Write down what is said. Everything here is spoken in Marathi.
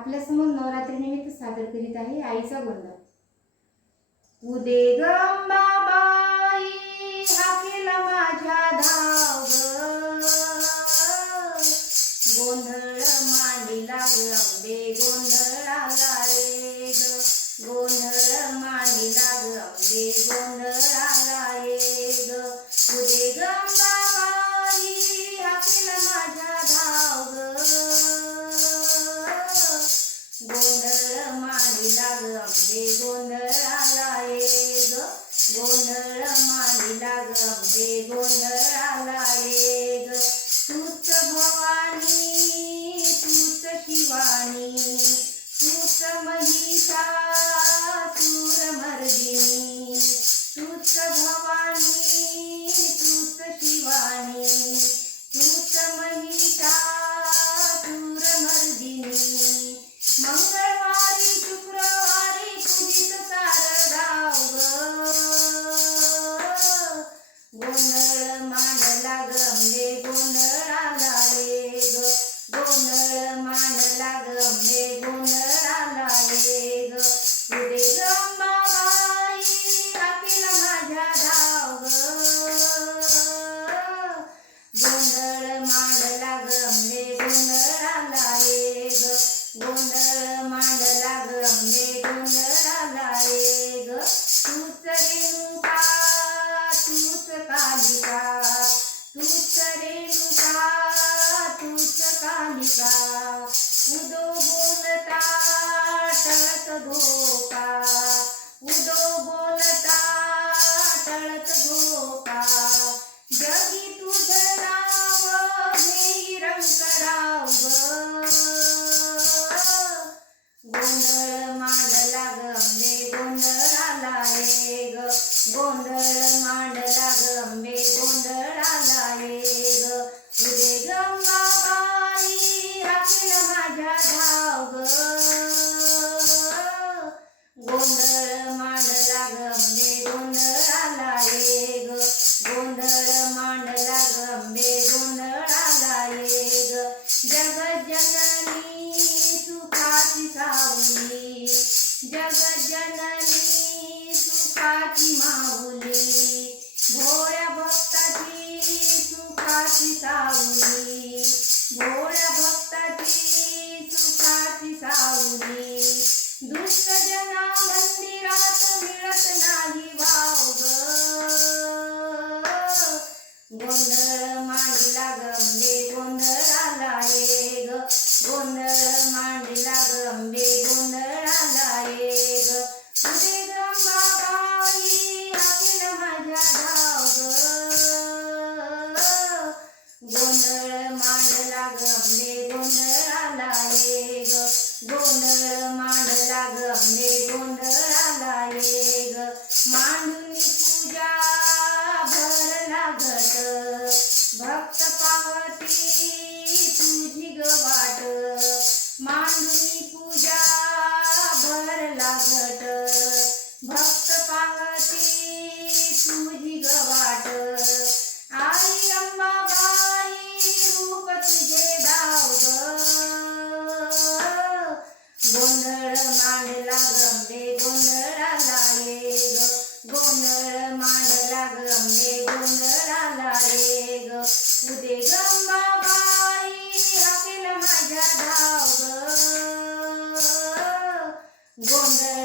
आपल्यासमोर नवरात्रीनिमित्त सादर करीत आहे आईचा गोंधळ उदे गंबाबाई हा केला माझ्या धाव गोंधळ मांडी लागला उदे गोंधळ जगजननी सुखाची माऊली भोळ्या भक्ताची सुखाची सावली. 你不想 Wonder.